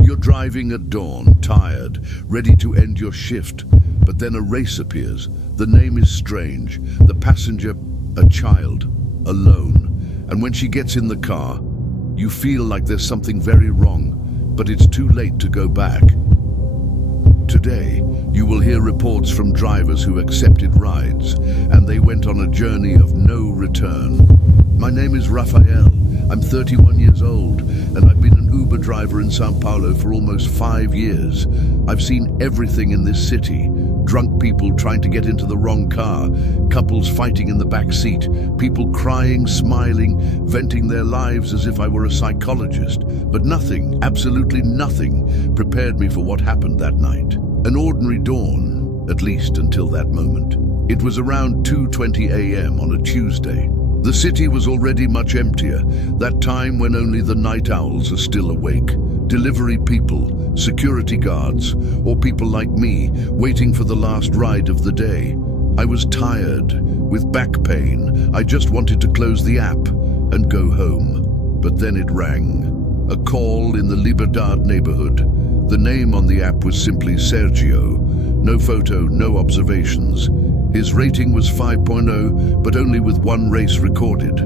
You're driving at dawn, tired, ready to end your shift, but then a race appears. The name is strange. The passenger, a child, alone. And when she gets in the car, you feel like there's something very wrong, but it's too late to go back. Today, you will hear reports from drivers who accepted rides, and they went on a journey of no return. My name is Rafael. I'm 31 years old, and I've been an Uber driver in Sao Paulo for almost 5 years. I've seen everything in this city. Drunk people trying to get into the wrong car, couples fighting in the back seat, people crying, smiling, venting their lives as if I were a psychologist. But nothing, absolutely nothing, prepared me for what happened that night. An ordinary dawn, at least until that moment. It was around 2:20 a.m. on a Tuesday. The city was already much emptier, that time when only the night owls are still awake. Delivery people, security guards, or people like me waiting for the last ride of the day. I was tired, with back pain. I just wanted to close the app and go home. But then it rang. A call in the Liberdade neighborhood. The name on the app was simply Sergio. No photo, no observations. His rating was 5.0, but only with one race recorded.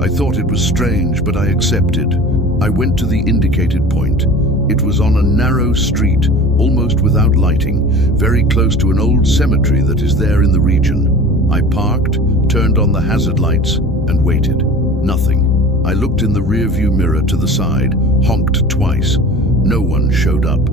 I thought it was strange, but I accepted. I went to the indicated point. It was on a narrow street, almost without lighting, very close to an old cemetery that is there in the region. I parked, turned on the hazard lights, and waited. Nothing. I looked in the rearview mirror to the side, honked twice. No one showed up.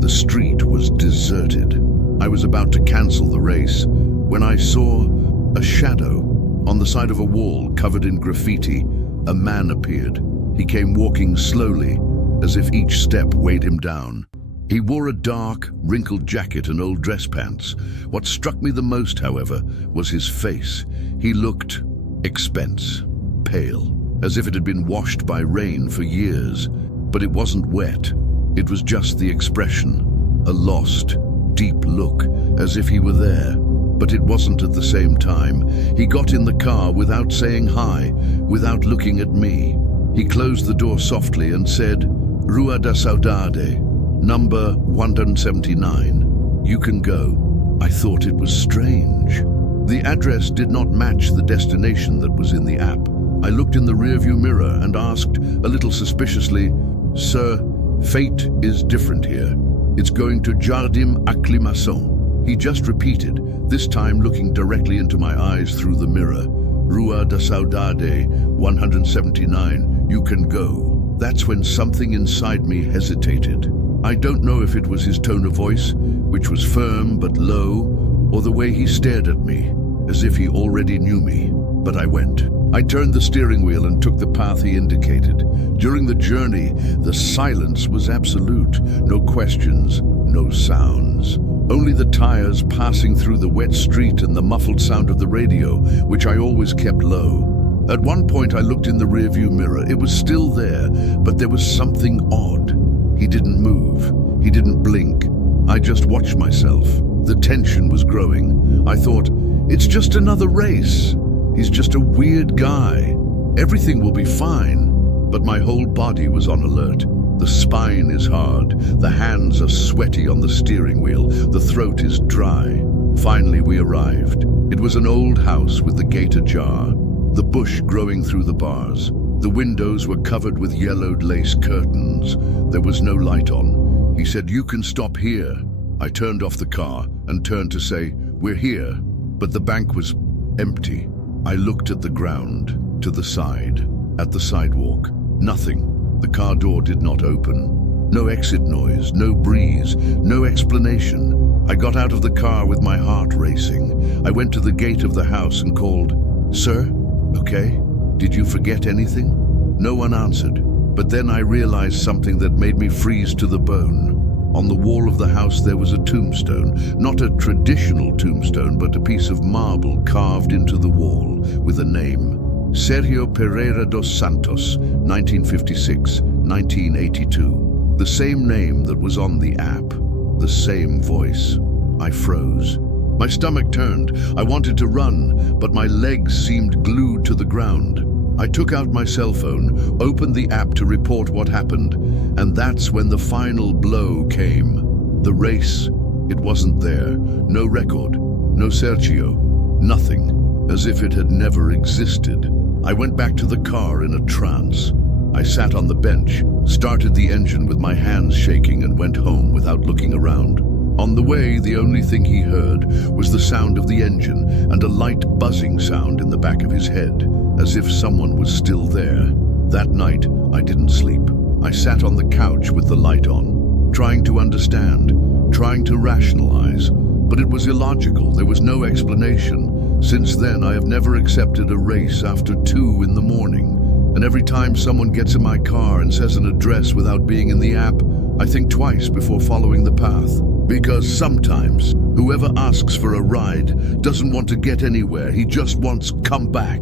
The street was deserted. I was about to cancel the race when I saw a shadow. On the side of a wall covered in graffiti, a man appeared. He came walking slowly, as if each step weighed him down. He wore a dark, wrinkled jacket and old dress pants. What struck me the most, however, was his face. He looked expense, pale, as if it had been washed by rain for years. But it wasn't wet. It was just the expression, a lost, deep look, as if he were there. But it wasn't at the same time. He got in the car without saying hi, without looking at me. He closed the door softly and said, "Rua da Saudade, number 179. You can go." I thought it was strange. The address did not match the destination that was in the app. I looked in the rearview mirror and asked, a little suspiciously, "Sir, fate is different here. It's going to Jardim Acclimação." He just repeated, this time looking directly into my eyes through the mirror. "Rua da Saudade, 179, you can go." That's when something inside me hesitated. I don't know if it was his tone of voice, which was firm but low, or the way he stared at me, as if he already knew me. But I went. I turned the steering wheel and took the path he indicated. During the journey, the silence was absolute. No questions, no sounds. Only the tires passing through the wet street and the muffled sound of the radio, which I always kept low. At one point I looked in the rearview mirror. It was still there, but there was something odd. He didn't move. He didn't blink. I just watched myself. The tension was growing. I thought, it's just another race. He's just a weird guy. Everything will be fine. But my whole body was on alert. The spine is hard. The hands are sweaty on the steering wheel. The throat is dry. Finally, we arrived. It was an old house with the gate ajar, the bush growing through the bars. The windows were covered with yellowed lace curtains. There was no light on. He said, "You can stop here." I turned off the car and turned to say, "We're here." But the bank was empty. I looked at the ground, to the side, at the sidewalk. Nothing. The car door did not open. No exit noise, no breeze, no explanation. I got out of the car with my heart racing. I went to the gate of the house and called, "Sir, okay? Did you forget anything?" No one answered. But then I realized something that made me freeze to the bone. On the wall of the house there was a tombstone, not a traditional tombstone, but a piece of marble carved into the wall with a name. Sergio Pereira dos Santos, 1956, 1982. The same name that was on the app, the same voice. I froze. My stomach turned. I wanted to run, but my legs seemed glued to the ground. I took out my cell phone, opened the app to report what happened, and that's when the final blow came. The race, it wasn't there. No record, no Sergio, nothing, as if it had never existed. I went back to the car in a trance. I sat on the bench, started the engine with my hands shaking, and went home without looking around. On the way, the only thing he heard was the sound of the engine and a light buzzing sound in the back of his head, as if someone was still there. That night, I didn't sleep. I sat on the couch with the light on, trying to understand, trying to rationalize, but it was illogical. There was no explanation. Since then, I have never accepted a race after 2 in the morning. And every time someone gets in my car and says an address without being in the app, I think twice before following the path. Because sometimes, whoever asks for a ride doesn't want to get anywhere, he just wants come back.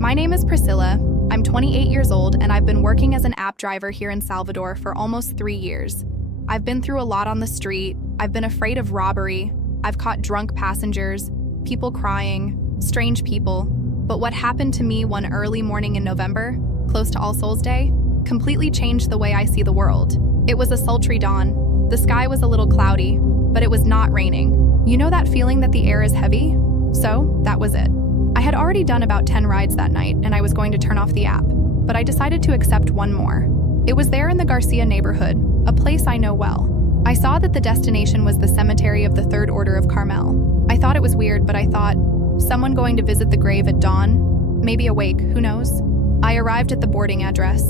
My name is Priscilla. I'm 28 years old and I've been working as an app driver here in Salvador for almost 3 years. I've been through a lot on the street. I've been afraid of robbery. I've caught drunk passengers, people crying, strange people. But what happened to me one early morning in November, close to All Souls Day, completely changed the way I see the world. It was a sultry dawn. The sky was a little cloudy, but it was not raining. You know that feeling that the air is heavy? So, that was it. I had already done about 10 rides that night, and I was going to turn off the app, but I decided to accept one more. It was there in the Garcia neighborhood, a place I know well. I saw that the destination was the cemetery of the Third Order of Carmel. I thought it was weird, but I thought, someone going to visit the grave at dawn? Maybe awake, who knows? I arrived at the boarding address.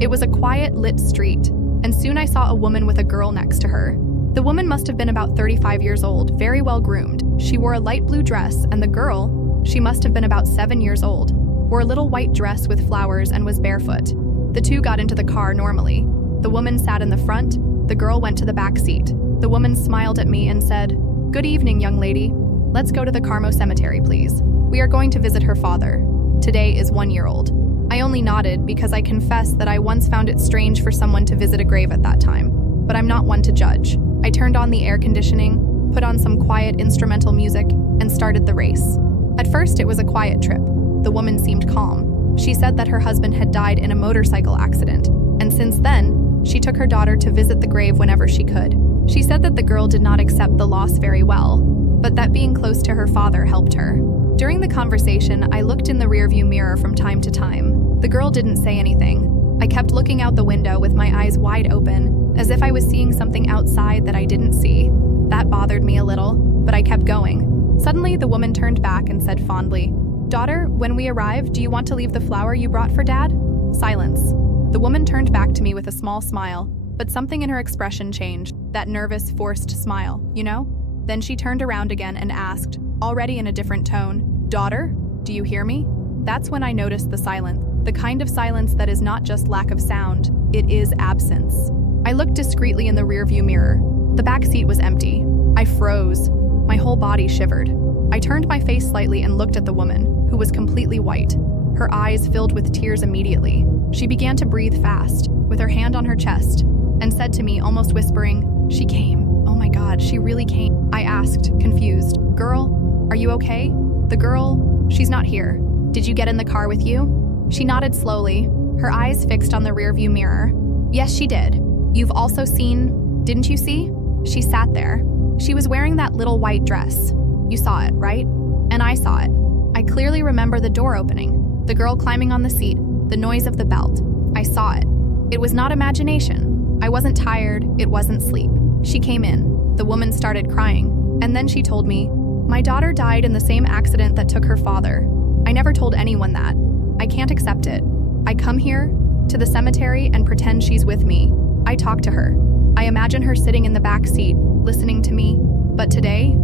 It was a quiet, lit street, and soon I saw a woman with a girl next to her. The woman must have been about 35 years old, very well groomed. She wore a light blue dress, and the girl, she must have been about 7 years old, wore a little white dress with flowers and was barefoot. The two got into the car normally. The woman sat in the front, the girl went to the back seat. The woman smiled at me and said, "Good evening, young lady. Let's go to the Carmo Cemetery, please. We are going to visit her father. Today is 1 year old." I only nodded because I confess that I once found it strange for someone to visit a grave at that time, but I'm not one to judge. I turned on the air conditioning, put on some quiet instrumental music, and started the race. At first, it was a quiet trip. The woman seemed calm. She said that her husband had died in a motorcycle accident, and since then, she took her daughter to visit the grave whenever she could. She said that the girl did not accept the loss very well, but that being close to her father helped her. During the conversation, I looked in the rearview mirror from time to time. The girl didn't say anything. I kept looking out the window with my eyes wide open, as if I was seeing something outside that I didn't see. That bothered me a little, but I kept going. Suddenly, the woman turned back and said fondly, "Daughter, when we arrive, do you want to leave the flower you brought for Dad?" Silence. The woman turned back to me with a small smile, but something in her expression changed, that nervous, forced smile, you know? Then she turned around again and asked, already in a different tone, "Daughter, do you hear me?" That's when I noticed the silence, the kind of silence that is not just lack of sound, it is absence. I looked discreetly in the rearview mirror. The back seat was empty. I froze. My whole body shivered. I turned my face slightly and looked at the woman, who was completely white. Her eyes filled with tears immediately. She began to breathe fast, with her hand on her chest, and said to me, almost whispering, "She came. Oh my God, she really came." I asked, confused, "Girl, are you okay?" The girl, "She's not here. Did you get in the car with you?" She nodded slowly, her eyes fixed on the rearview mirror. "Yes, she did. You've also seen, didn't you see? She sat there. She was wearing that little white dress. You saw it, right? And I saw it. I clearly remember the door opening, the girl climbing on the seat, the noise of the belt. I saw it. It was not imagination. I wasn't tired, it wasn't sleep. She came in. The woman started crying, and then she told me, "My daughter died in the same accident that took her father. I never told anyone that. I can't accept it. I come here, to the cemetery, and pretend she's with me. I talk to her. I imagine her sitting in the back seat, listening to me. But today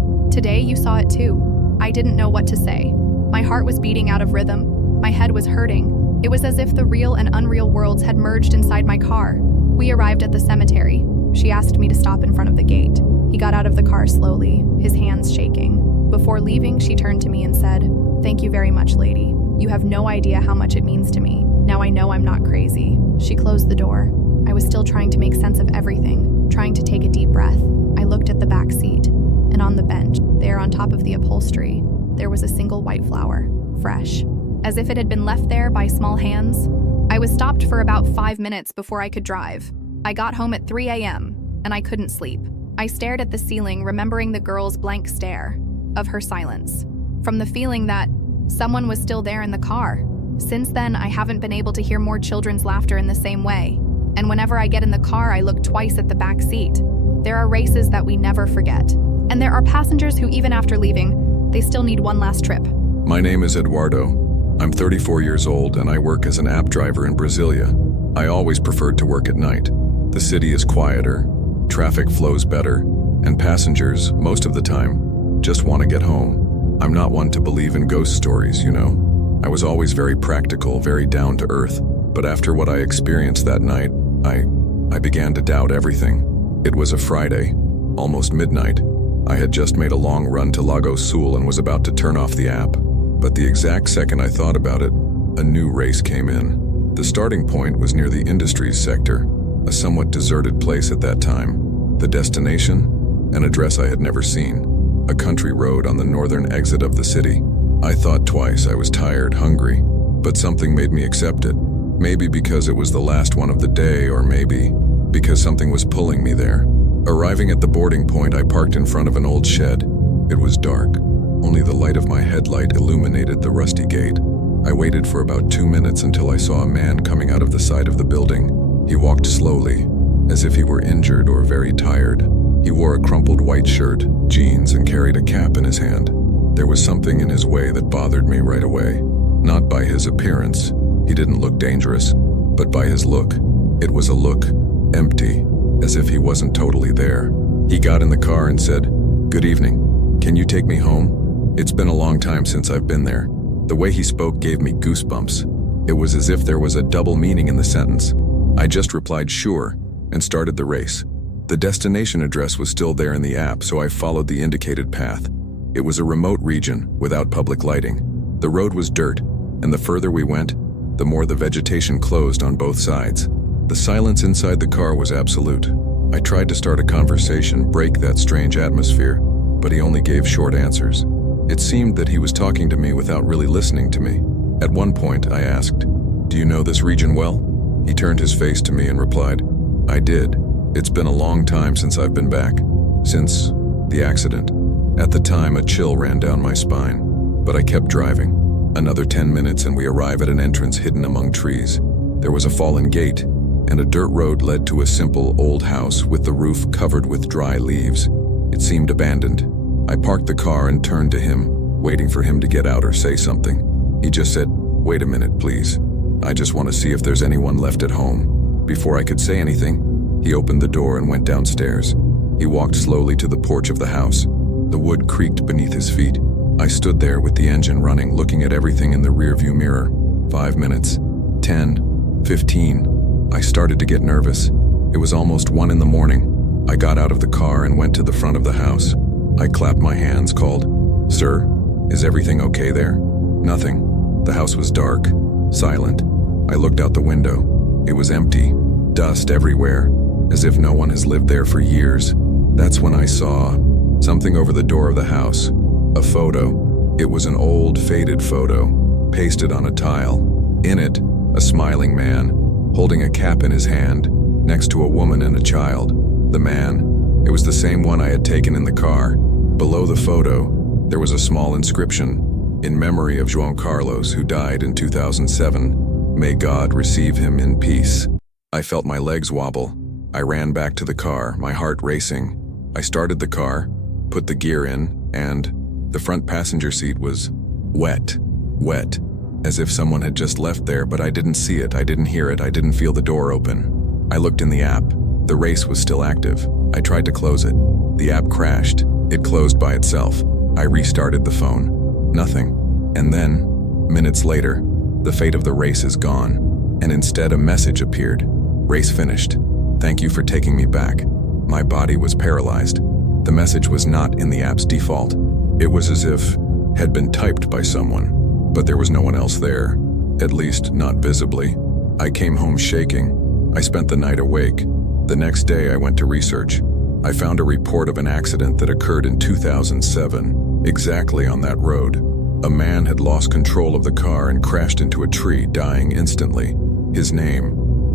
you saw it too." I didn't know what to say. My heart was beating out of rhythm. My head was hurting. It was as if the real and unreal worlds had merged inside my car. We arrived at the cemetery. She asked me to stop in front of the gate. He got out of the car slowly, his hands shaking. Before leaving, she turned to me and said, "Thank you very much, lady. You have no idea how much it means to me. Now I know I'm not crazy." She closed the door. I was still trying to make sense of everything, trying to take a deep breath. I looked at the back seat, and on the bench, there on top of the upholstery, there was a single white flower, fresh. as if it had been left there by small hands. I was stopped for about 5 minutes before I could drive. I got home at 3 a.m., and I couldn't sleep. I stared at the ceiling, remembering the girl's blank stare, of her silence, from the feeling that someone was still there in the car. Since then, I haven't been able to hear more children's laughter in the same way, and whenever I get in the car, I look twice at the back seat. There are races that we never forget, and there are passengers who, even after leaving, they still need one last trip. My name is Eduardo. I'm 34 years old and I work as an app driver in Brasilia. I always preferred to work at night. The city is quieter, traffic flows better, and passengers, most of the time, just want to get home. I'm not one to believe in ghost stories, you know. I was always very practical, very down to earth, but after what I experienced that night, I began to doubt everything. It was a Friday, almost midnight. I had just made a long run to Lago Sul and was about to turn off the app. But the exact second I thought about it, a new race came in. The starting point was near the industries sector, a somewhat deserted place at that time. The destination? An address I had never seen. A country road on the northern exit of the city. I thought twice. I was tired, hungry, but something made me accept it. Maybe because it was the last one of the day, or maybe because something was pulling me there. Arriving at the boarding point, I parked in front of an old shed. It was dark. Only the light of my headlight illuminated the rusty gate. I waited for about 2 minutes until I saw a man coming out of the side of the building. He walked slowly, as if he were injured or very tired. He wore a crumpled white shirt, jeans, and carried a cap in his hand. There was something in his way that bothered me right away. Not by his appearance, he didn't look dangerous, but by his look. It was a look, empty, as if he wasn't totally there. He got in the car and said, "Good evening. Can you take me home? It's been a long time since I've been there." The way he spoke gave me goosebumps. It was as if there was a double meaning in the sentence. I just replied sure and started the race. The destination address was still there in the app, so I followed the indicated path. It was a remote region without public lighting. The road was dirt, and the further we went, the more the vegetation closed on both sides. The silence inside the car was absolute. I tried to start a conversation, break that strange atmosphere, but he only gave short answers. It seemed that he was talking to me without really listening to me. At one point, I asked, "Do you know this region well?" He turned his face to me and replied, "I did. It's been a long time since I've been back. Since the accident." At the time, a chill ran down my spine, but I kept driving. Another 10 minutes and we arrive at an entrance hidden among trees. There was a fallen gate, and a dirt road led to a simple old house with the roof covered with dry leaves. It seemed abandoned. I parked the car and turned to him, waiting for him to get out or say something. He just said, "Wait a minute, please. I just want to see if there's anyone left at home." Before I could say anything, he opened the door and went downstairs. He walked slowly to the porch of the house. The wood creaked beneath his feet. I stood there with the engine running, looking at everything in the rearview mirror. 5 minutes, 10, 15. I started to get nervous. It was almost 1 in the morning. I got out of the car and went to the front of the house. I clapped my hands, called, "Sir, is everything okay there?" Nothing. The house was dark, silent. I looked out the window. It was empty, dust everywhere, as if no one has lived there for years. That's when I saw something over the door of the house. A photo. It was an old, faded photo, pasted on a tile. In it, a smiling man, holding a cap in his hand, next to a woman and a child. The man, it was the same one I had taken in the car. Below the photo, there was a small inscription, "In memory of João Carlos, who died in 2007. May God receive him in peace." I felt my legs wobble. I ran back to the car, my heart racing. I started the car, put the gear in, and the front passenger seat was wet, as if someone had just left there, but I didn't see it, I didn't hear it, I didn't feel the door open. I looked in the app. The race was still active. I tried to close it. The app crashed. It closed by itself. I restarted the phone. Nothing. And then, minutes later, the fate of the race is gone, and instead a message appeared. "Race finished. Thank you for taking me back." My body was paralyzed. The message was not in the app's default. It was as if had been typed by someone, but there was no one else there, at least not visibly. I came home shaking. I spent the night awake. The next day I went to research. I found a report of an accident that occurred in 2007, exactly on that road. A man had lost control of the car and crashed into a tree, dying instantly. His name,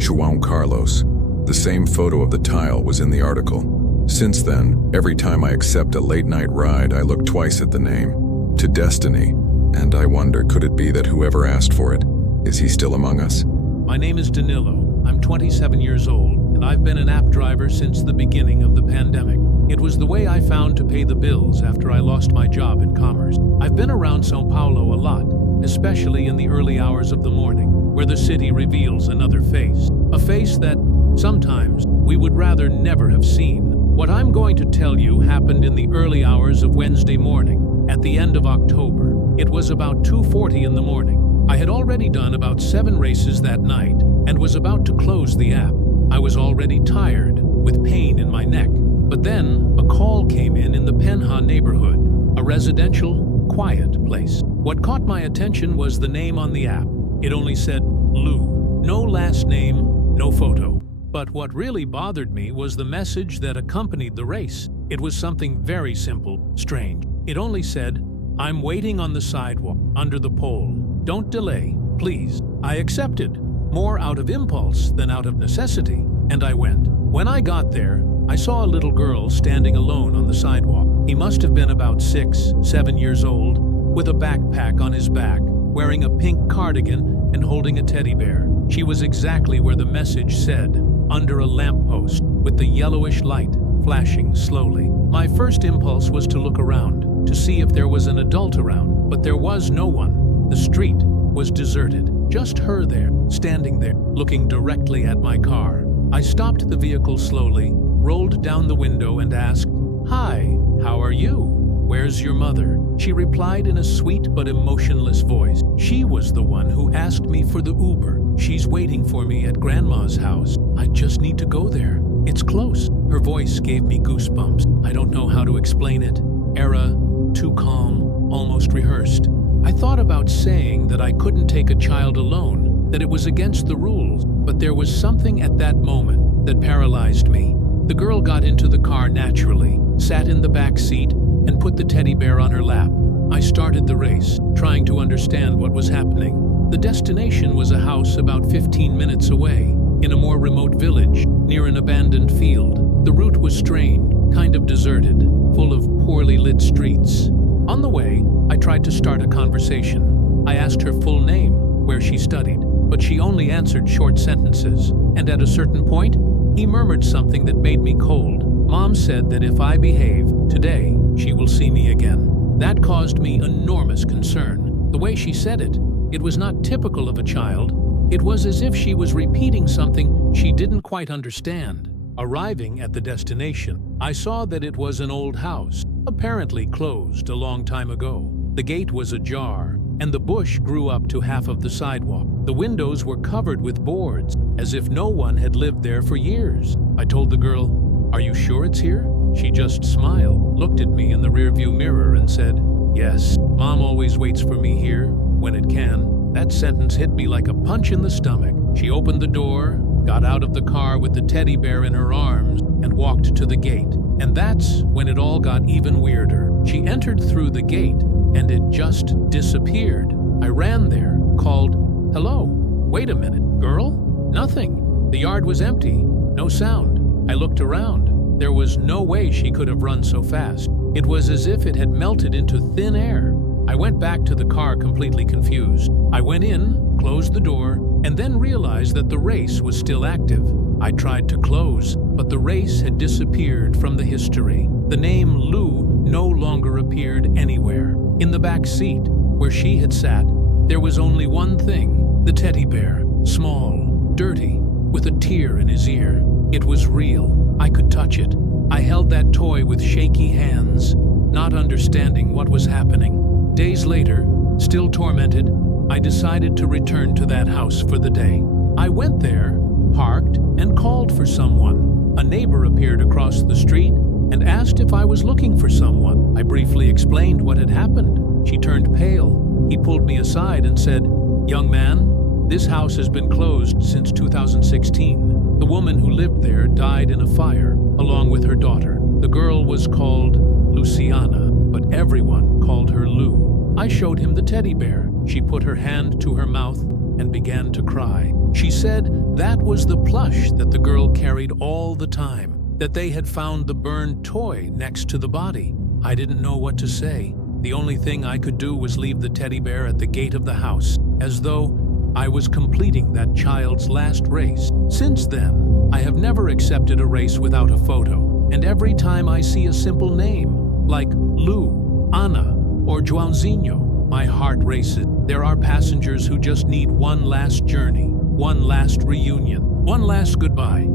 Juan Carlos. The same photo of the tile was in the article. Since then, every time I accept a late-night ride, I look twice at the name, to destiny, and I wonder, could it be that whoever asked for it, is he still among us? My name is Danilo. I'm 27 years old, and I've been an app driver since the beginning of the pandemic. It was the way I found to pay the bills after I lost my job in commerce. I've been around São Paulo a lot, especially in the early hours of the morning, where the city reveals another face. A face that, sometimes, we would rather never have seen. What I'm going to tell you happened in the early hours of Wednesday morning, at the end of October. It was about 2:40 in the morning. I had already done about 7 races that night and was about to close the app. I was already tired, with pain in my neck. But then, a call came in the Penha neighborhood, a residential, quiet place. What caught my attention was the name on the app. It only said Lou. No last name, no photo. But what really bothered me was the message that accompanied the race. It was something very simple, strange. It only said, "I'm waiting on the sidewalk, under the pole. Don't delay, please." I accepted, more out of impulse than out of necessity, and I went. When I got there, I saw a little girl standing alone on the sidewalk. He must have been about 6, 7 years old, with a backpack on his back, wearing a pink cardigan and holding a teddy bear. She was exactly where the message said, under a lamppost, with the yellowish light flashing slowly. My first impulse was to look around, to see if there was an adult around, but there was no one. The street was deserted. Just her there, standing there, looking directly at my car. I stopped the vehicle slowly, rolled down the window and asked, "Hi, how are you? Where's your mother?" She replied in a sweet but emotionless voice. She was the one who asked me for the Uber. "She's waiting for me at Grandma's house. I just need to go there. It's close." Her voice gave me goosebumps. I don't know how to explain it. Era, too calm, almost rehearsed. I thought about saying that I couldn't take a child alone, that it was against the rules, but there was something at that moment that paralyzed me. The girl got into the car naturally, sat in the back seat, and put the teddy bear on her lap. I started the race, trying to understand what was happening. The destination was a house about 15 minutes away, in a more remote village, near an abandoned field. The route was strange, kind of deserted, full of poorly lit streets. On the way, I tried to start a conversation. I asked her full name, where she studied, but she only answered short sentences, and at a certain point, he murmured something that made me cold. Mom said that if I behave, today, she will see me again. That caused me enormous concern. The way she said it was not typical of a child. It was as if she was repeating something she didn't quite understand. Arriving at the destination, I saw that it was an old house, apparently closed a long time ago. The gate was ajar, and the bush grew up to half of the sidewalk. The windows were covered with boards, as if no one had lived there for years. I told the girl, "Are you sure it's here?" She just smiled, looked at me in the rearview mirror and said, "Yes, Mom always waits for me here, when it can." That sentence hit me like a punch in the stomach. She opened the door, got out of the car with the teddy bear in her arms, and walked to the gate. And that's when it all got even weirder. She entered through the gate, and it just disappeared. I ran there, called, "Hello, wait a minute, girl?" Nothing. The yard was empty, no sound. I looked around. There was no way she could have run so fast. It was as if it had melted into thin air. I went back to the car completely confused. I went in, closed the door, and then realized that the race was still active. I tried to close, but the race had disappeared from the history. The name Lou no longer appeared anywhere. In the back seat, where she had sat, there was only one thing, the teddy bear, small, dirty, with a tear in his ear. It was real. I could touch it. I held that toy with shaky hands, not understanding what was happening. Days later, still tormented, I decided to return to that house for the day. I went there, parked, and called for someone. A neighbor appeared across the street and asked if I was looking for someone. I briefly explained what had happened. She turned pale. He pulled me aside and said, "Young man, this house has been closed since 2016. The woman who lived there died in a fire, along with her daughter. The girl was called Luciana, but everyone called her Lou. I showed him the teddy bear. She put her hand to her mouth and began to cry. She said that was the plush that the girl carried all the time, that they had found the burned toy next to the body. I didn't know what to say. The only thing I could do was leave the teddy bear at the gate of the house, as though I was completing that child's last race. Since then, I have never accepted a race without a photo, and every time I see a simple name, like Lou, Anna, or Joãozinho, my heart races. There are passengers who just need one last journey, one last reunion, one last goodbye.